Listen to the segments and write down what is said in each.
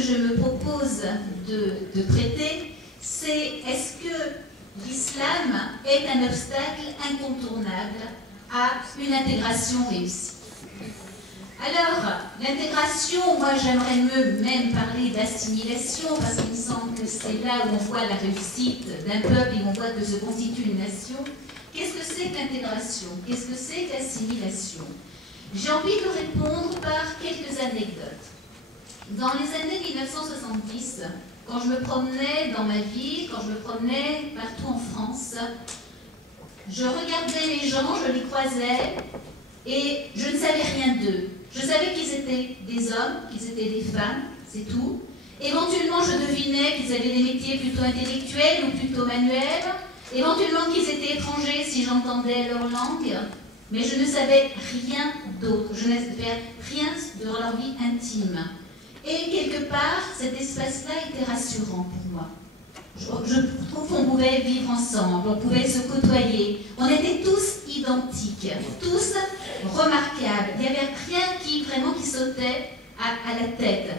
que je me propose de traiter, c'est est-ce que l'islam est un obstacle incontournable à une intégration réussie? Alors, l'intégration, moi j'aimerais même parler d'assimilation, parce qu'il me semble que c'est là où on voit la réussite d'un peuple et on voit que se constitue une nation. Qu'est-ce que c'est que l'intégration? Qu'est-ce que c'est que l'assimilation? J'ai envie de répondre par quelques anecdotes. Dans les années 1970, quand je me promenais dans ma ville, quand je me promenais partout en France, je regardais les gens, je les croisais et je ne savais rien d'eux. Je savais qu'ils étaient des hommes, qu'ils étaient des femmes, c'est tout. Éventuellement, je devinais qu'ils avaient des métiers plutôt intellectuels ou plutôt manuels. Éventuellement, qu'ils étaient étrangers si j'entendais leur langue. Mais je ne savais rien d'autre. Je ne savais rien de leur vie intime. Et quelque part, cet espace-là était rassurant pour moi. Je trouve qu'on pouvait vivre ensemble, on pouvait se côtoyer. On était tous identiques, tous remarquables. Il n'y avait rien qui sautait à la tête.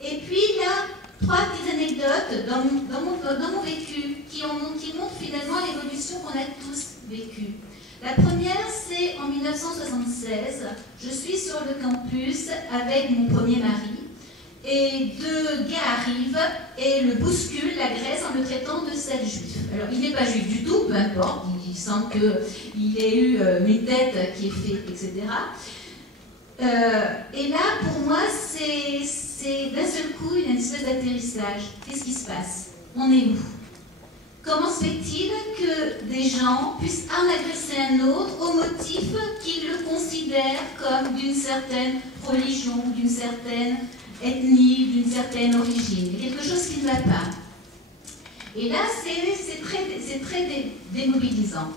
Et puis là, 3 petites anecdotes dans mon vécu qui montrent finalement l'évolution qu'on a tous vécue. La première, c'est en 1976. Je suis sur le campus avec mon premier mari. Et 2 gars arrivent et le bousculent, l'agressent en le traitant de sale juif. Alors, il n'est pas juif du tout, peu importe, il semble qu'il ait eu une tête qui est faite, etc. Et là, pour moi, c'est d'un seul coup une espèce d'atterrissage. Qu'est-ce qui se passe? On est où? Comment se fait-il que des gens puissent en agresser un autre au motif qu'ils le considèrent comme d'une certaine religion, d'une certaine ethnie, d'une certaine origine? Il y a quelque chose qui ne va pas. Et là, c'est très démobilisant.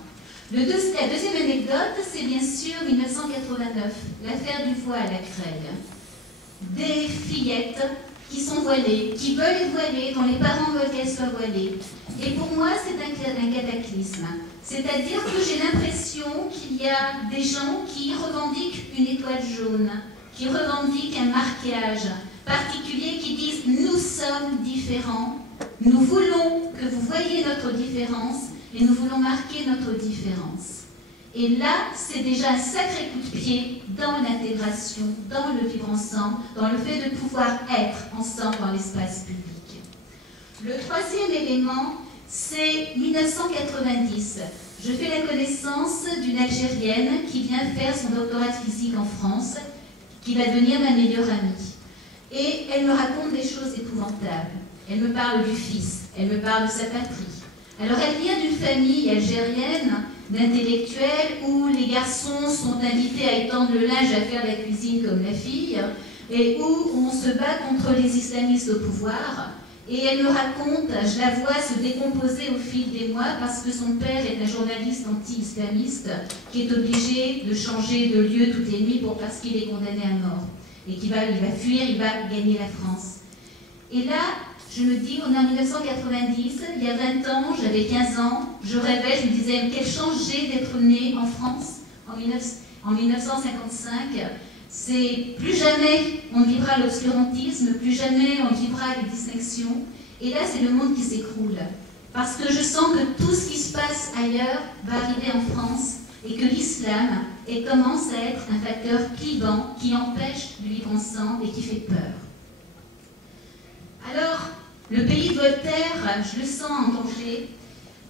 La deuxième anecdote, c'est bien sûr 1989, l'affaire du voile à Creil. Des fillettes qui sont voilées, qui veulent être voilées, dont les parents veulent qu'elles soient voilées. Et pour moi, c'est un cataclysme. C'est-à-dire que j'ai l'impression qu'il y a des gens qui revendiquent une étoile jaune, qui revendiquent un marquage particulier, qui disent « nous sommes différents, nous voulons que vous voyiez notre différence et nous voulons marquer notre différence ». Et là, c'est déjà un sacré coup de pied dans l'intégration, dans le vivre ensemble, dans le fait de pouvoir être ensemble dans l'espace public. Le troisième élément, c'est 1990. Je fais la connaissance d'une Algérienne qui vient faire son doctorat de physique en France, qui va devenir ma meilleure amie. Et elle me raconte des choses épouvantables. Elle me parle du fils, elle me parle de sa patrie. Alors elle vient d'une famille algérienne d'intellectuels où les garçons sont invités à étendre le linge, à faire la cuisine comme la fille, et où on se bat contre les islamistes au pouvoir. Et elle me raconte, je la vois se décomposer au fil des mois parce que son père est un journaliste anti-islamiste qui est obligé de changer de lieu toutes les nuits parce qu'il est condamné à mort. Et il va fuir, il va gagner la France. Et là, je me dis, on est en 1990, il y a 20 ans, j'avais 15 ans, je rêvais, je me disais, quelle chance j'ai d'être née en France en 1955. C'est plus jamais on vivra l'obscurantisme, plus jamais on vivra les distinctions. Et là, c'est le monde qui s'écroule. Parce que je sens que tout ce qui se passe ailleurs va arriver en France et que l'islam commence à être un facteur clivant qui empêche de vivre ensemble et qui fait peur. Alors, le pays de Voltaire, je le sens en danger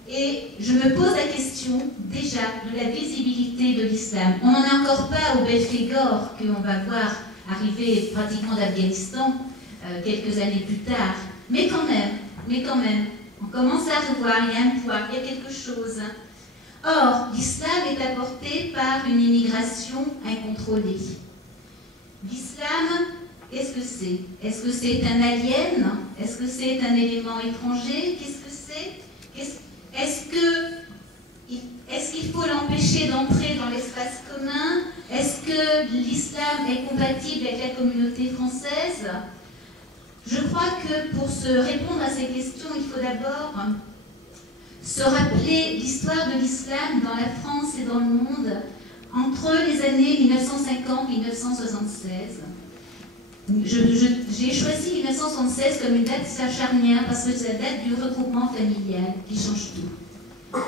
et je me pose la question déjà de la visibilité de l'islam. On n'en est encore pas au Belphégor qu'on va voir arriver pratiquement d'Afghanistan quelques années plus tard. Mais quand même, on commence à revoir, il y a un poids, il y a quelque chose. Or, l'islam est apporté par une immigration incontrôlée. L'islam, qu'est-ce que c'est? Est-ce que c'est un alien? Est-ce que c'est un élément étranger? Qu'est-ce que c'est? Est-ce qu'il faut l'empêcher d'entrer dans l'espace commun? Est-ce que l'islam est compatible avec la communauté française? Je crois que pour se répondre à ces questions, il faut d'abord se rappeler l'histoire de l'islam dans la France et dans le monde entre les années 1950 et 1976. J'ai choisi 1976 comme une date charnière parce que c'est la date du regroupement familial qui change tout.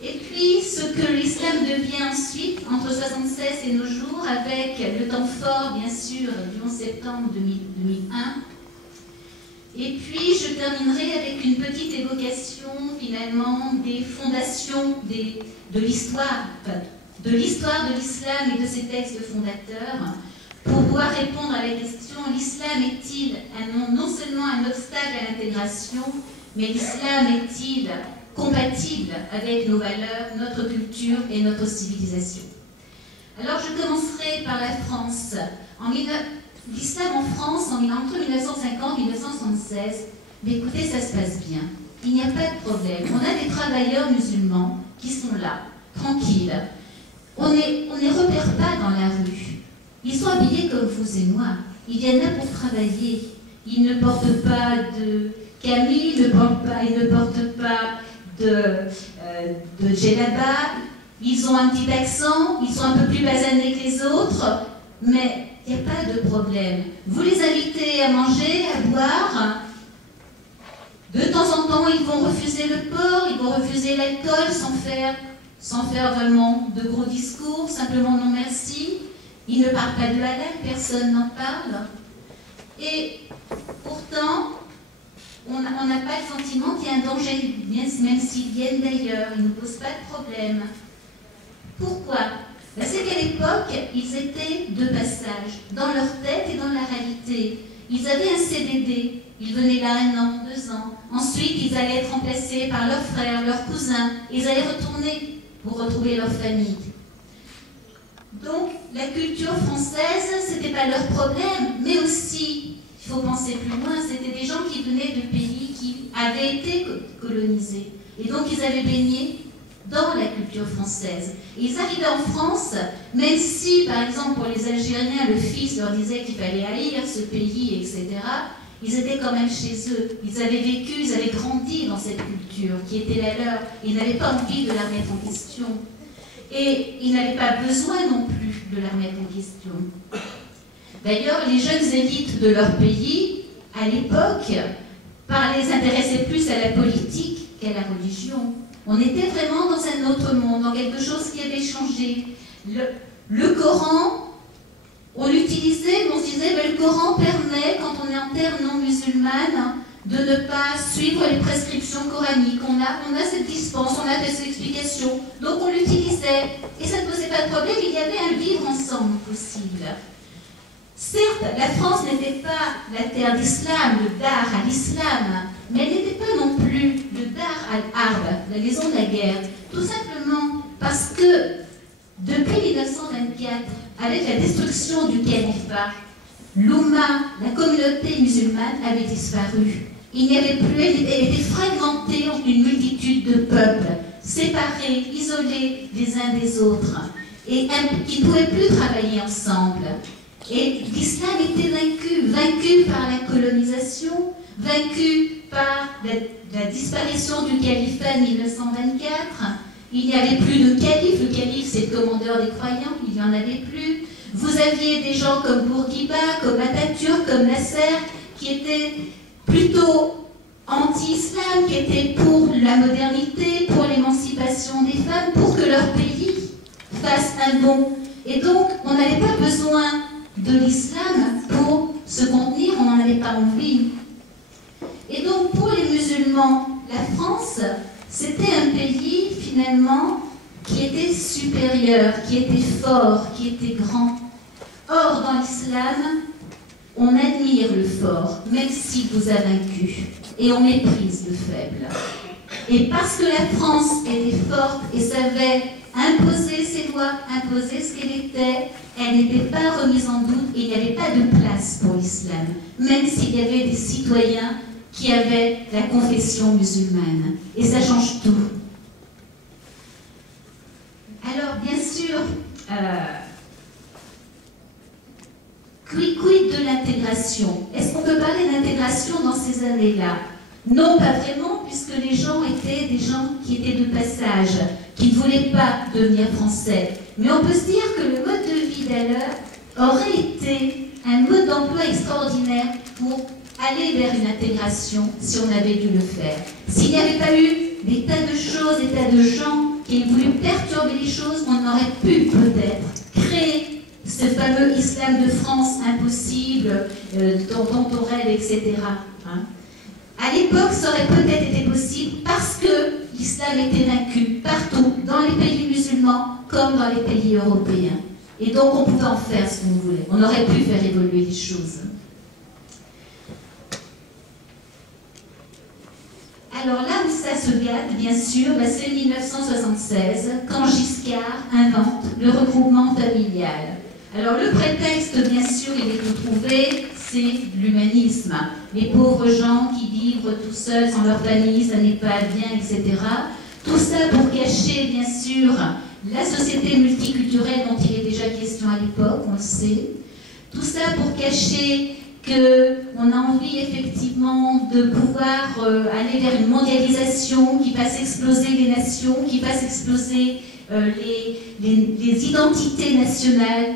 Et puis, ce que l'islam devient ensuite, entre 1976 et nos jours, avec le temps fort, bien sûr, du 11 septembre 2001. Et puis, je terminerai avec une petite évocation, finalement, des fondations de l'histoire de l'islam et de ses textes fondateurs, pour pouvoir répondre à la question, l'islam est-il non seulement un obstacle à l'intégration, mais l'islam est-il compatible avec nos valeurs, notre culture et notre civilisation? Alors je commencerai par la France. L'islam en France, entre 1950 et 1976, mais écoutez, ça se passe bien. Il n'y a pas de problème. On a des travailleurs musulmans qui sont là, tranquilles. On ne repère pas dans la rue. Ils sont habillés comme vous et moi. Ils viennent là pour travailler. Ils ne portent pas de camis, ils ne portent pas de djellaba. Ils ont un petit accent, ils sont un peu plus basanés que les autres, mais il n'y a pas de problème. Vous les invitez à manger, à boire. De temps en temps, ils vont refuser le porc, ils vont refuser l'alcool sans faire vraiment de gros discours, simplement non merci. Ils ne parlent pas de halal, personne n'en parle. Et pourtant, on n'a pas le sentiment qu'il y a un danger, même s'ils viennent d'ailleurs, ils ne posent pas de problème. Pourquoi? C'est qu'à l'époque, ils étaient de passage, dans leur tête et dans la réalité. Ils avaient un CDD, ils venaient là 1 an, 2 ans. Ensuite, ils allaient être remplacés par leurs frères, leurs cousins. Ils allaient retourner pour retrouver leur famille. Donc, la culture française, ce n'était pas leur problème, mais aussi, il faut penser plus loin, c'était des gens qui venaient de pays qui avaient été colonisés. Et donc, ils avaient baigné dans la culture française. Et ils arrivaient en France, même si, par exemple, pour les Algériens, le fils leur disait qu'il fallait haïr ce pays, etc., ils étaient quand même chez eux. Ils avaient vécu, ils avaient grandi dans cette culture qui était la leur. Ils n'avaient pas envie de la remettre en question. Et ils n'avaient pas besoin non plus de la remettre en question. D'ailleurs, les jeunes élites de leur pays, à l'époque, les intéressaient plus à la politique qu'à la religion. On était vraiment dans un autre monde, dans quelque chose qui avait changé. Le Coran, on l'utilisait, mais on se disait, le Coran permet, quand on est en terre non musulmane, de ne pas suivre les prescriptions coraniques. On a cette dispense, on a des explications. Donc on l'utilisait. Et ça ne posait pas de problème, il y avait un vivre ensemble possible. Certes, la France n'était pas la terre d'islam, le dar à l'islam, mais elle n'était pas non plus le dar al-harb, la maison de la guerre. Tout simplement parce que depuis 1924, avec la destruction du califat, l'Oumma, la communauté musulmane, avait disparu. Il n'y avait plus, elle était fragmentée en une multitude de peuples, séparés, isolés les uns des autres, et qui ne pouvaient plus travailler ensemble. Et l'islam était vaincu par la colonisation, vaincu par la disparition du califat en 1924. Il n'y avait plus de calife, le calife c'est le commandeur des croyants, il n'y en avait plus. Vous aviez des gens comme Bourguiba, comme Atatürk, comme Nasser, qui étaient plutôt anti-islam, qui étaient pour la modernité, pour l'émancipation des femmes, pour que leur pays fasse un bond. Et donc, on n'avait pas besoin de l'islam pour se contenir, on n'en avait pas envie. Et donc, pour les musulmans, la France, c'était un pays, finalement, qui était supérieur, qui était fort, qui était grand. Or, dans l'islam, on admire le fort, même s'il vous a vaincu, et on méprise le faible. Et parce que la France était forte et savait imposer ses lois, imposer ce qu'elle était, elle n'était pas remise en doute et il n'y avait pas de place pour l'islam, même s'il y avait des citoyens qui avaient la confession musulmane. Et ça change tout. Alors, bien sûr, quid de l'intégration? Est-ce qu'on peut parler d'intégration dans ces années-là? Non, pas vraiment, puisque les gens étaient des gens qui étaient de passage, qui ne voulaient pas devenir français. Mais on peut se dire que le mode de vie d'alors aurait été un mode d'emploi extraordinaire pour aller vers une intégration si on avait dû le faire. S'il n'y avait pas eu des tas de choses, des tas de gens qui aient voulu perturber les choses, on aurait pu peut-être créer ce fameux islam de France impossible, dont on rêve, etc. Hein. À l'époque, ça aurait peut-être été possible parce que l'islam était vaincu partout, dans les pays musulmans comme dans les pays européens. Et donc on pouvait en faire ce qu'on voulait. On aurait pu faire évoluer les choses. Alors là où ça se gâte, bien sûr, c'est 1976, quand Giscard invente le regroupement familial. Alors le prétexte, bien sûr, il est tout trouvé, c'est l'humanisme. Les pauvres gens qui vivent tout seuls sans leur famille, ça n'est pas bien, etc. Tout ça pour cacher, bien sûr, la société multiculturelle dont il est déjà question à l'époque, on le sait. Tout ça pour cacher qu'on a envie effectivement de pouvoir aller vers une mondialisation qui fasse exploser les nations, qui fasse exploser les identités nationales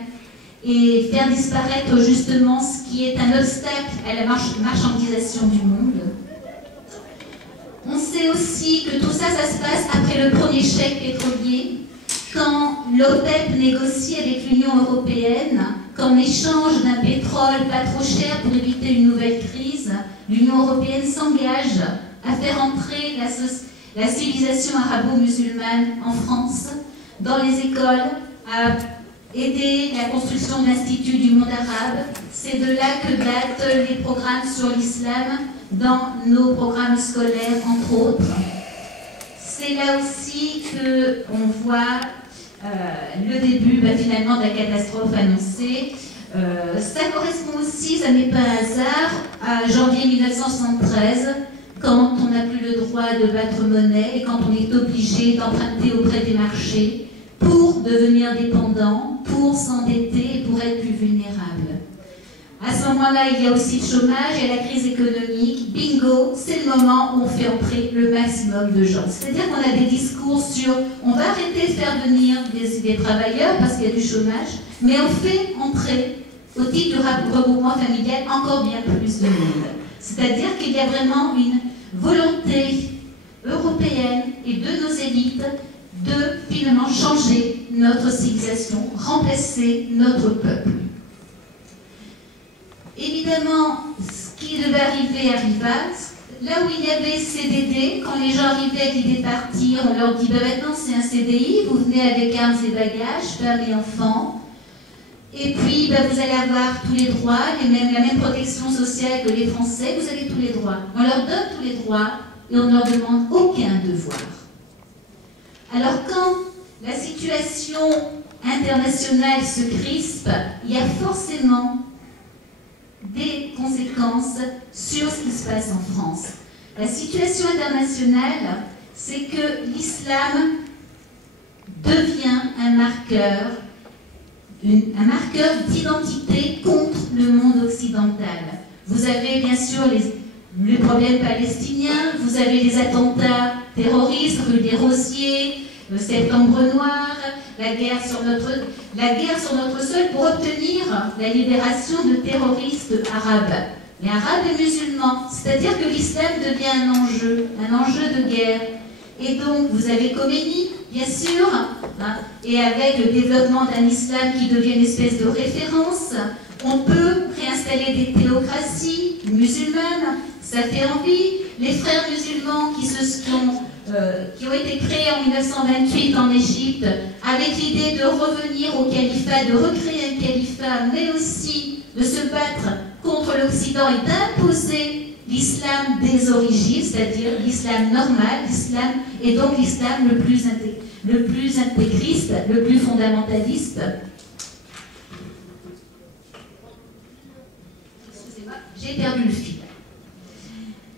et faire disparaître justement ce qui est un obstacle à la marchandisation du monde. On sait aussi que tout ça, ça se passe après le premier chèque pétrolier, quand l'OPEP négocie avec l'Union européenne qu'en échange d'un pétrole pas trop cher pour éviter une nouvelle crise, l'Union européenne s'engage à faire entrer la civilisation arabo-musulmane en France, dans les écoles, à aider la construction d'instituts du monde arabe. C'est de là que datent les programmes sur l'islam dans nos programmes scolaires, entre autres. C'est là aussi qu'on voit le début finalement de la catastrophe annoncée. Ça correspond aussi, ça n'est pas un hasard, à janvier 1973, quand on n'a plus le droit de battre monnaie et quand on est obligé d'emprunter auprès des marchés pour devenir dépendant, pour s'endetter et pour être plus vulnérable. À ce moment-là, il y a aussi le chômage et la crise économique. Bingo, c'est le moment où on fait entrer le maximum de gens. C'est-à-dire qu'on a des discours sur on va arrêter de faire venir des travailleurs parce qu'il y a du chômage, mais on fait entrer, au titre du regroupement familial, encore bien plus de monde. C'est-à-dire qu'il y a vraiment une volonté européenne et de nos élites de finalement changer notre civilisation, remplacer notre peuple. Évidemment, ce qui devait arriver arriva. Là où il y avait CDD, quand les gens arrivaient à l'idée de partir, on leur dit maintenant c'est un CDI, vous venez avec armes et bagages, femmes et enfants, et puis vous allez avoir tous les droits, la même protection sociale que les Français, vous avez tous les droits. On leur donne tous les droits et on ne leur demande aucun devoir. Alors quand la situation internationale se crispe, il y a forcément des conséquences sur ce qui se passe en France. La situation internationale, c'est que l'islam devient un marqueur d'identité contre le monde occidental. Vous avez bien sûr le problème palestinien, vous avez les attentats terroristes, rue des Rosiers, le Septembre Noir, la guerre sur notre sol pour obtenir la libération de terroristes arabes. Mais arabes et musulmans, c'est-à-dire que l'islam devient un enjeu de guerre. Et donc, vous avez Khomeini, bien sûr, et avec le développement d'un islam qui devient une espèce de référence, on peut réinstaller des théocraties musulmanes, ça fait envie. Les frères musulmans qui ont été créés en 1928 en Égypte, avec l'idée de revenir au califat, de recréer un califat, mais aussi de se battre contre l'Occident et d'imposer l'islam des origines, c'est-à-dire l'islam normal, l'islam, et donc l'islam le plus intégriste, le plus fondamentaliste. Excusez-moi, j'ai perdu le fil.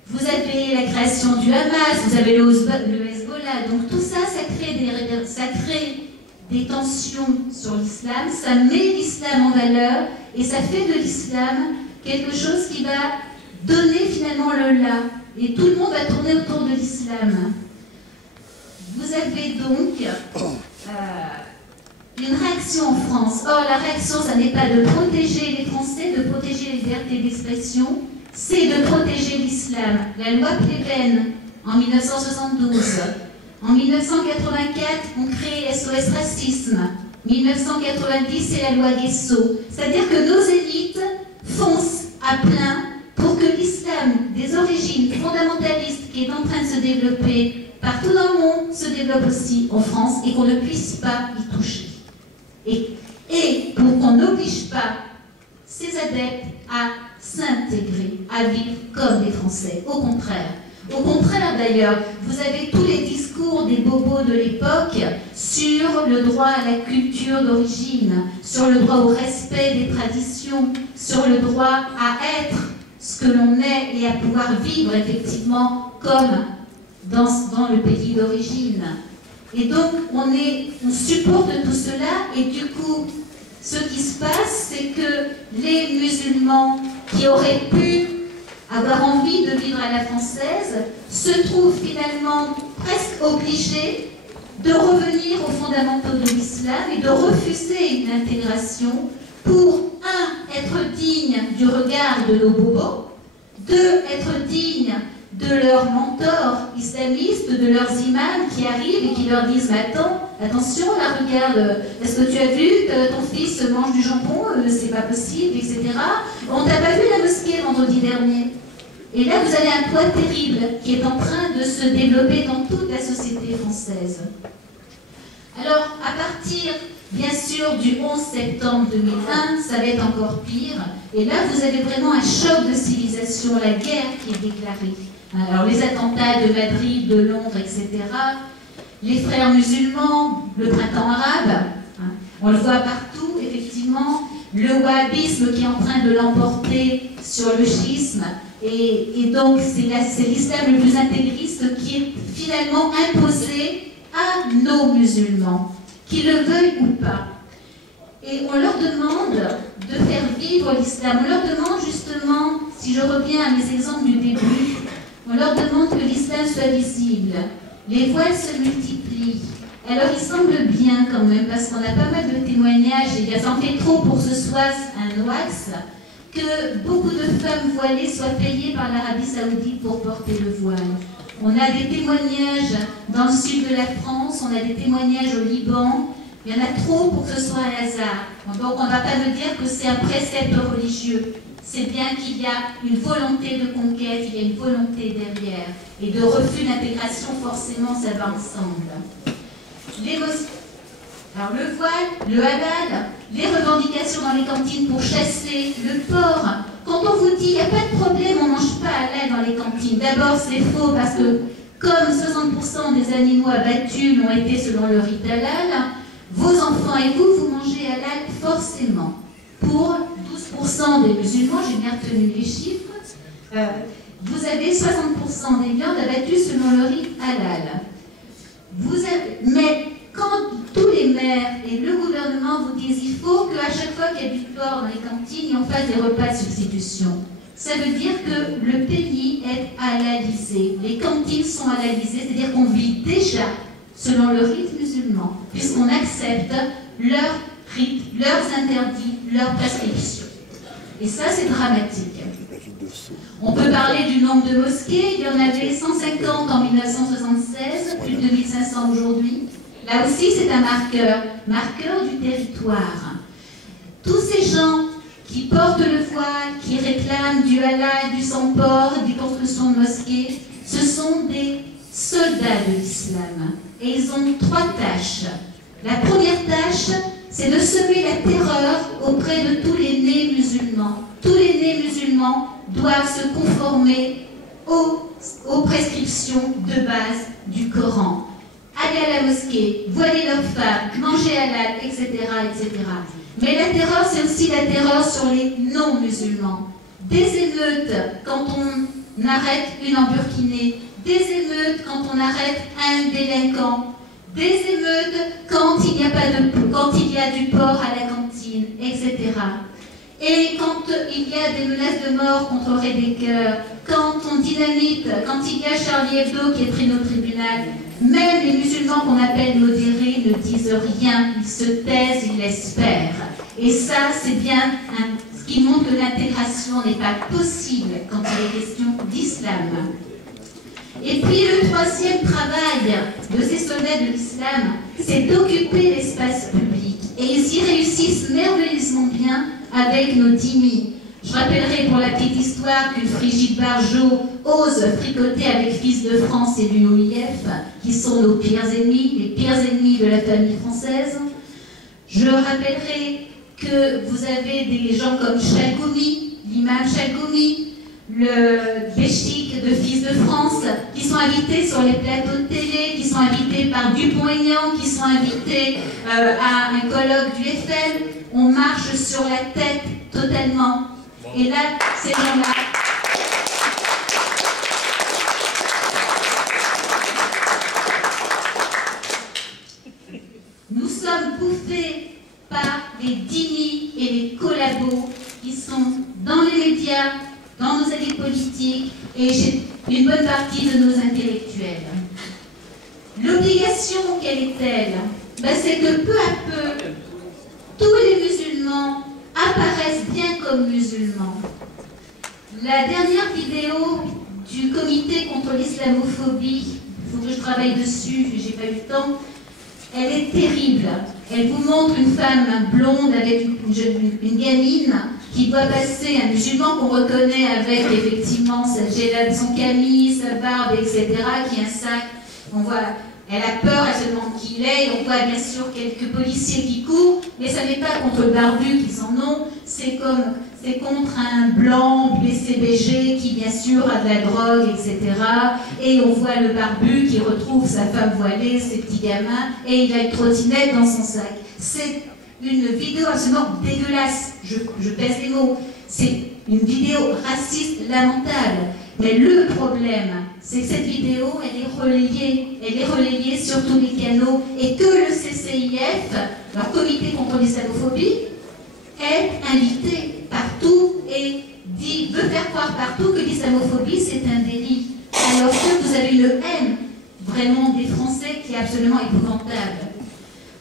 Vous avez la création du Hamas, vous avez le Hezbollah, donc tout ça, ça crée des tensions sur l'islam, ça met l'islam en valeur et ça fait de l'islam quelque chose qui va donner finalement le là. Et tout le monde va tourner autour de l'islam. 'islam. Vous avez donc, une réaction en France. Or, la réaction, ça n'est pas de protéger les Français, de protéger les libertés d'expression, c'est de protéger l'islam. La loi Plébène, en 1972. En 1984, on crée SOS Racisme. 1990, c'est la loi Guesso. C'est-à-dire que nos élites foncent à plein pour que l'islam des origines fondamentalistes qui est en train de se développer partout dans le monde se développe aussi en France et qu'on ne puisse pas y toucher. Et pour qu'on n'oblige pas ces adeptes à s'intégrer, à vivre comme des Français. Au contraire. Au contraire d'ailleurs, vous avez tous les discours des bobos de l'époque sur le droit à la culture d'origine, sur le droit au respect des traditions, sur le droit à être ce que l'on est et à pouvoir vivre effectivement comme dans le pays d'origine. Et donc on supporte tout cela et du coup ce qui se passe c'est que les musulmans qui auraient pu avoir envie de vivre à la française se trouvent finalement presque obligés de revenir aux fondamentaux de l'islam et de refuser une intégration pour, un, être digne du regard de nos bobos, deux, être digne de leurs mentors islamistes, de leurs imams qui arrivent et qui leur disent « Attends, attention, là, regarde, est-ce que tu as vu que ton fils mange du jambon? C'est pas possible, etc. On t'a pas vu la mosquée vendredi dernier ?» Et là, vous avez un poids terrible qui est en train de se développer dans toute la société française. Alors, à partir, bien sûr, du 11 septembre 2001, ça va être encore pire. Et là, vous avez vraiment un choc de civilisation, la guerre qui est déclarée. Alors, les attentats de Madrid, de Londres, etc. Les frères musulmans, le printemps arabe, on le voit partout, effectivement. Le wahhabisme qui est en train de l'emporter sur le schisme. Et donc, c'est l'islam le plus intégriste qui est finalement imposé à nos musulmans, qu'ils le veuillent ou pas. Et on leur demande de faire vivre l'islam. On leur demande justement, si je reviens à mes exemples du début, on leur demande que l'islam soit visible. Les voiles se multiplient. Alors il semble bien quand même, parce qu'on a pas mal de témoignages, et ça en fait trop pour ce soir un wax, que beaucoup de femmes voilées soient payées par l'Arabie Saoudite pour porter le voile. On a des témoignages dans le sud de la France, on a des témoignages au Liban, il y en a trop pour que ce soit un hasard. Donc on ne va pas me dire que c'est un précepte religieux. C'est bien qu'il y a une volonté de conquête, il y a une volonté derrière. Et de refus d'intégration, forcément, ça va ensemble. Alors le voile, le halal, les revendications dans les cantines pour chasser le porc. Quand on vous dit, il n'y a pas de problème, on ne mange pas halal dans les cantines. D'abord, c'est faux parce que comme 60% des animaux abattus l'ont été selon le rite halal, vos enfants et vous, vous mangez halal forcément. Pour 12% des musulmans, j'ai bien retenu les chiffres, vous avez 60% des viandes abattues selon le rite halal. Mais quand tous les maires et le gouvernement vous disent il faut qu'à chaque fois qu'il y a du porc dans les cantines, on fasse des repas de substitution, ça veut dire que le pays est halalisé. Les cantines sont halalisées, c'est-à-dire qu'on vit déjà selon le rite musulman, puisqu'on accepte leurs rites, leurs interdits, leurs prescriptions. Et ça, c'est dramatique. On peut parler du nombre de mosquées. Il y en avait 150 en 1976, plus de 2500 aujourd'hui. Là aussi, c'est un marqueur du territoire. Tous ces gens qui portent le voile, qui réclament du halal, du sans-port, des constructions de mosquées, ce sont des soldats de l'islam. Et ils ont 3 tâches. La première tâche, c'est de semer la terreur auprès de tous les nés musulmans. Tous les nés musulmans doivent se conformer aux prescriptions de base du Coran. Aller à la mosquée, voiler leurs femmes, manger halal, etc., etc. Mais la terreur, c'est aussi la terreur sur les non-musulmans. Des émeutes quand on arrête une emburquinée, des émeutes quand on arrête un délinquant, des émeutes quand il y a du porc à la cantine, etc. Et quand il y a des menaces de mort contre Rebecca, quand on dynamite, quand il y a Charlie Hebdo qui est pris au tribunal, Même les musulmans qu'on appelle modérés ne disent rien, ils se taisent, ils laissent faire. Et ça, c'est bien ce qui montre que l'intégration n'est pas possible quand il est question d'islam. Et puis le troisième travail de ces soldats de l'islam, c'est d'occuper l'espace public. Et ils y réussissent merveilleusement bien avec nos dhimmis. Je rappellerai pour la petite histoire qu'une Brigitte Bardot ose fricoter avec Fils de France et l'UOIF, qui sont nos pires ennemis, les pires ennemis de la famille française. Je rappellerai que vous avez des gens comme Chalgoumi, l'imam Chalgoumi, le Béchik de Fils de France, qui sont invités sur les plateaux de télé, qui sont invités par Dupont-Aignan, qui sont invités à un colloque du FM. On marche sur la tête totalement. Et là, ces gens-là... Nous sommes bouffés par les dhimmis et les collabos qui sont dans les médias, dans nos élites politiques et chez une bonne partie de nos intellectuels. L'obligation, quelle est-elle? C'est que peu à peu, tous les musulmans apparaissent bien comme musulmans. La dernière vidéo du comité contre l'islamophobie, il faut que je travaille dessus, j'ai pas eu le temps, elle est terrible. Elle vous montre une femme blonde avec une gamine qui doit passer, un musulman qu'on reconnaît avec effectivement sa djellab, son camis, sa barbe, etc., qui est un sac. On voit, elle a peur, elle se demande qui il est, et on voit bien sûr quelques policiers qui courent, mais ça n'est pas contre le barbu qui s'en ont, c'est contre un blanc BCBG qui bien sûr a de la drogue, etc. Et on voit le barbu qui retrouve sa femme voilée, ses petits gamins, et il a une trottinette dans son sac. C'est une vidéo absolument dégueulasse, je pèse les mots, c'est une vidéo raciste lamentable. Mais le problème, c'est que cette vidéo, elle est relayée sur tous les canaux et que le CCIF, leur comité contre l'islamophobie, est invité partout et veut faire croire partout que l'islamophobie c'est un délit. Alors que vous avez une haine vraiment des Français qui est absolument épouvantable.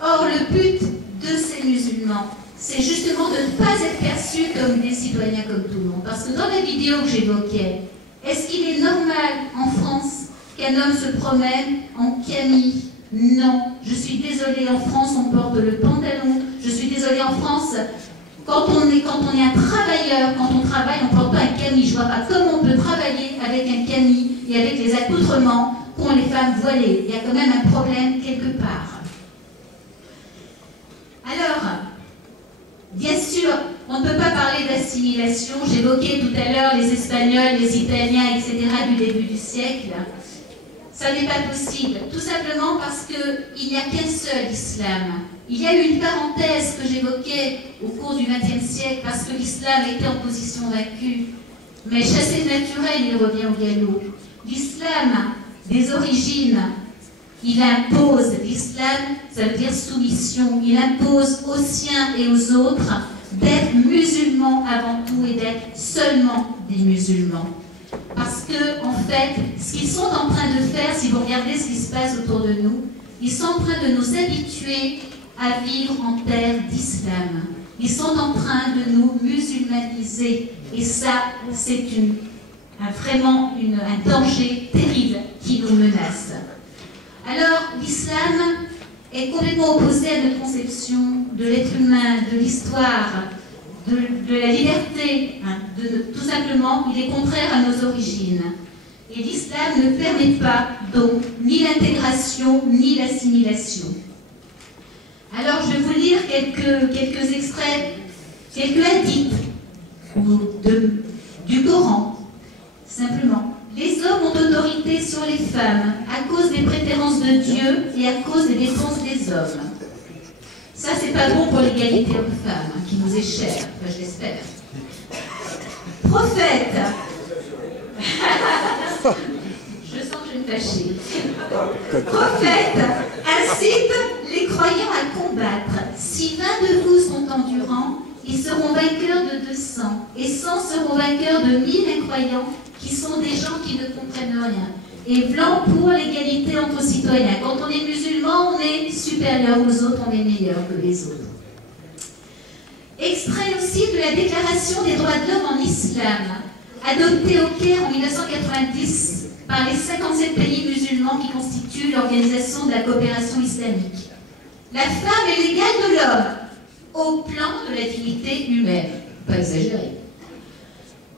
Or, le but de ces musulmans, c'est justement de ne pas être perçus comme des citoyens comme tout le monde. Parce que dans la vidéo que j'évoquais, est-ce qu'il est normal en France qu'un homme se promène en camis? Non. Je suis désolée, en France, on porte le pantalon. Je suis désolée, en France, quand on est un travailleur, quand on travaille, on ne porte pas un camis. Je ne vois pas comment on peut travailler avec un camis et avec les accoutrements qu'ont les femmes voilées. Il y a quand même un problème quelque part. Alors, bien sûr, on ne peut pas parler d'assimilation. J'évoquais tout à l'heure les Espagnols, les Italiens, etc. du début du siècle. Ça n'est pas possible, tout simplement parce qu'il n'y a qu'un seul islam. Il y a eu une parenthèse que j'évoquais au cours du XXe siècle parce que l'islam était en position vaincue. Mais chassé naturel, il revient au galop. L'islam, des origines, il impose. L'islam, ça veut dire soumission. Il impose aux siens et aux autres d'être musulmans avant tout et d'être seulement des musulmans. Parce que, en fait, ce qu'ils sont en train de faire, si vous regardez ce qui se passe autour de nous, ils sont en train de nous habituer à vivre en terre d'islam. Ils sont en train de nous musulmaniser. Et ça, c'est vraiment un danger terrible qui nous menace. Alors, l'islam est complètement opposé à notre conception de l'être humain, de l'histoire, de la liberté, tout simplement, il est contraire à nos origines. Et l'islam ne permet pas, donc, ni l'intégration, ni l'assimilation. Alors, je vais vous lire quelques extraits, quelques hadiths du Coran, simplement. Les hommes ont autorité sur les femmes à cause des préférences de Dieu et à cause des défenses des hommes. Ça, c'est pas bon pour l'égalité homme-femme, qui nous est chère, enfin, je l'espère. Prophète. Je sens que je vais me fâcher. Prophète incite les croyants à combattre. Si 20 de vous sont endurants, ils seront vainqueurs de 200, et 100 seront vainqueurs de 1000 incroyants, qui sont des gens qui ne comprennent rien. et blanc pour l'égalité entre citoyens. Quand on est musulman, on est supérieur aux autres, on est meilleur que les autres. Extrait aussi de la Déclaration des droits de l'homme en islam, adoptée au Caire en 1990 par les 57 pays musulmans qui constituent l'Organisation de la coopération islamique. La femme est l'égale de l'homme, au plan de la dignité humaine. Pas exagéré.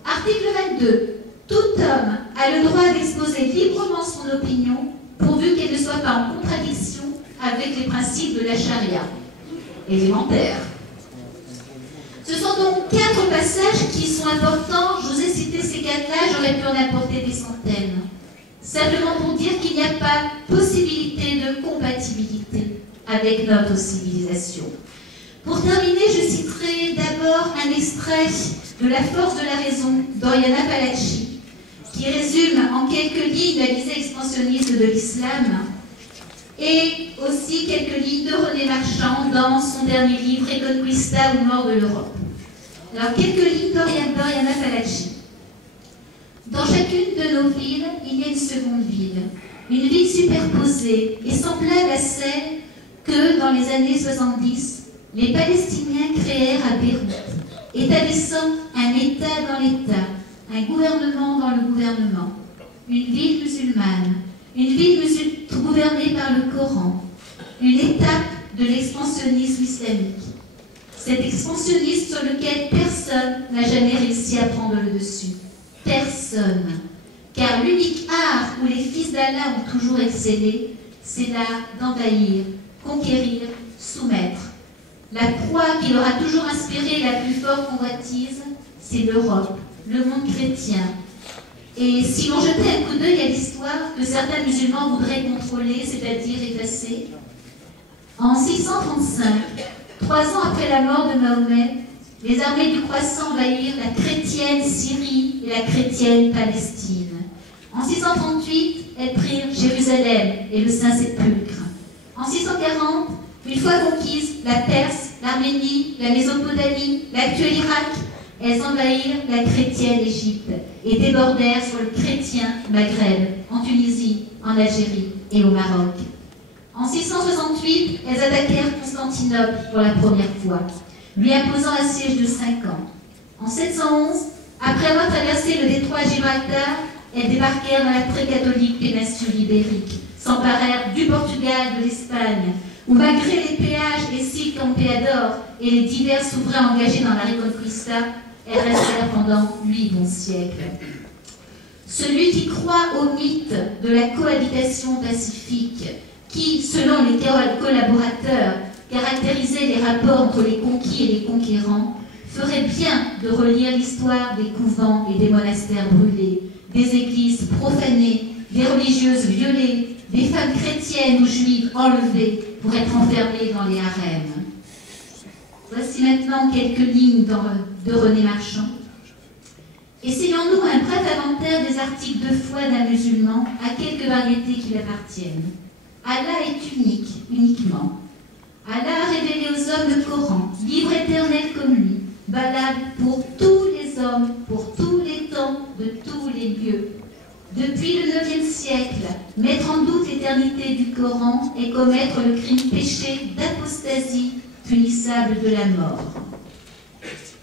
Article 22. Tout homme a le droit d'exposer librement son opinion, pourvu qu'elle ne soit pas en contradiction avec les principes de la charia. Élémentaire. Ce sont donc 4 passages qui sont importants. Je vous ai cité ces 4-là, j'aurais pu en apporter des centaines. Simplement pour dire qu'il n'y a pas possibilité de compatibilité avec notre civilisation. Pour terminer, je citerai d'abord un extrait de La force de la raison d'Oriana Fallaci, qui résume en quelques lignes la visée expansionniste de l'islam, et aussi quelques lignes de René Marchand dans son dernier livre Reconquista ou mort de l'Europe. Alors, quelques lignes d'Oriana Fallaci. Dans chacune de nos villes, il y a une seconde ville. Une ville superposée et semblable à celle que, dans les années 70, les Palestiniens créèrent à Beyrouth, établissant un État dans l'État, un gouvernement dans le gouvernement, une ville musulmane, une ville gouvernée par le Coran, une étape de l'expansionnisme islamique. Cet expansionnisme sur lequel personne n'a jamais réussi à prendre le dessus. Personne. Car l'unique art où les fils d'Allah ont toujours excellé, c'est l'art d'envahir, conquérir, soumettre. La proie qui leur a toujours inspiré la plus forte convoitise, c'est l'Europe, le monde chrétien. Et si l'on jetait un coup d'œil à l'histoire que certains musulmans voudraient contrôler, c'est-à-dire effacer, en 635, 3 ans après la mort de Mahomet, les armées du croissant envahirent la chrétienne Syrie et la chrétienne Palestine. En 638, elles prirent Jérusalem et le Saint-Sépulcre. En 640, une fois conquises, la Perse, l'Arménie, la Mésopotamie, l'actuel Irak, elles envahirent la chrétienne Égypte et débordèrent sur le chrétien Maghreb, en Tunisie, en Algérie et au Maroc. En 668, elles attaquèrent Constantinople pour la première fois, lui imposant un siège de 5 ans. En 711, après avoir traversé le détroit Gibraltar, elles débarquèrent dans la très catholique péninsule ibérique, s'emparèrent du Portugal, de l'Espagne, où malgré les péages, les sites Campeador et les divers souverains engagés dans la Reconquista, elles restèrent pendant 8 bons siècles. Celui qui croit au mythe de la cohabitation pacifique, qui, selon les collaborateurs, caractérisait les rapports entre les conquis et les conquérants, ferait bien de relire l'histoire des couvents et des monastères brûlés, des églises profanées, des religieuses violées, des femmes chrétiennes ou juives enlevées pour être enfermées dans les harems. Voici maintenant quelques lignes de René Marchand. Essayons-nous un bref inventaire des articles de foi d'un musulman à quelques variétés qui lui appartiennent. Allah est unique, uniquement. Allah a révélé aux hommes le Coran, livre éternel comme lui, valable pour tous les hommes, pour tous les temps, de tous les lieux. Depuis le 9e siècle, mettre en doute l'éternité du Coran est commettre le crime péché d'apostasie punissable de la mort.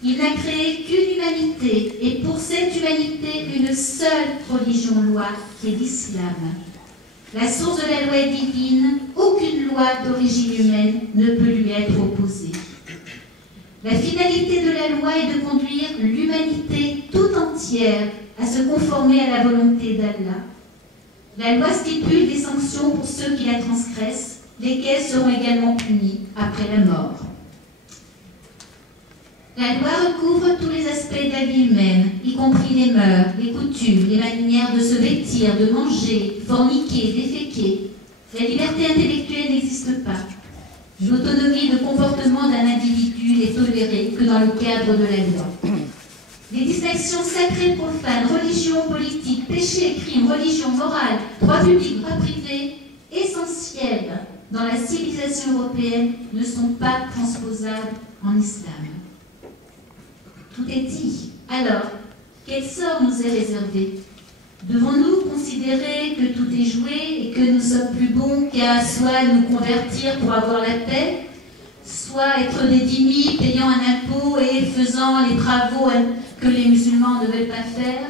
Il n'a créé qu'une humanité, et pour cette humanité, une seule religion-loi, qui est l'islam. La source de la loi est divine, aucune loi d'origine humaine ne peut lui être opposée. La finalité de la loi est de conduire l'humanité tout entière à se conformer à la volonté d'Allah. La loi stipule des sanctions pour ceux qui la transgressent, lesquels seront également punis après la mort. La loi recouvre tous les aspects de la vie humaine, y compris les mœurs, les coutumes, les manières de se vêtir, de manger, forniquer, déféquer. La liberté intellectuelle n'existe pas. L'autonomie de comportement d'un individu n'est tolérée que dans le cadre de la loi. Les distinctions sacrées, profanes, religion, politique, péché, crime, religion, morale, droit public, droit privé, essentielles dans la civilisation européenne, ne sont pas transposables en islam. Tout est dit. Alors, quel sort nous est réservé? Devons-nous considérer que tout est joué et que nous sommes plus bons qu'à soit nous convertir pour avoir la paix, soit être des dhimmis payant un impôt et faisant les travaux que les musulmans ne veulent pas faire?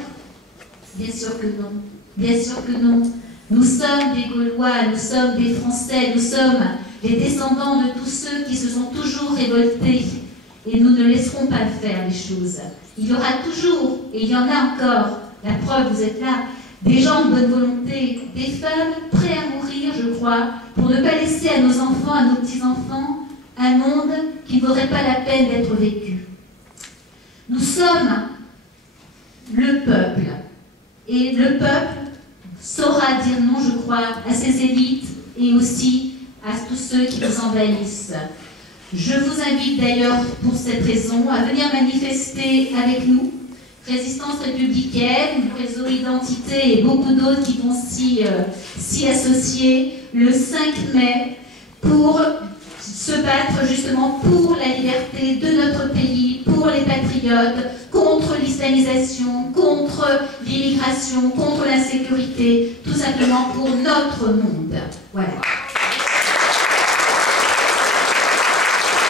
Bien sûr que non. Bien sûr que non. Nous sommes des Gaulois, nous sommes des Français, nous sommes les descendants de tous ceux qui se sont toujours révoltés. Et nous ne laisserons pas faire les choses. Il y aura toujours, et il y en a encore, la preuve, vous êtes là, des gens de bonne volonté, des femmes prêtes à mourir, je crois, pour ne pas laisser à nos enfants, à nos petits-enfants, un monde qui ne vaudrait pas la peine d'être vécu. Nous sommes le peuple. Et le peuple saura dire non, je crois, à ses élites et aussi à tous ceux qui nous envahissent. Je vous invite d'ailleurs pour cette raison à venir manifester avec nous, Résistance républicaine, Réseau Identité et beaucoup d'autres qui vont s'y associer le 5 mai pour se battre justement pour la liberté de notre pays, pour les patriotes, contre l'islamisation, contre l'immigration, contre l'insécurité, tout simplement pour notre monde. Voilà.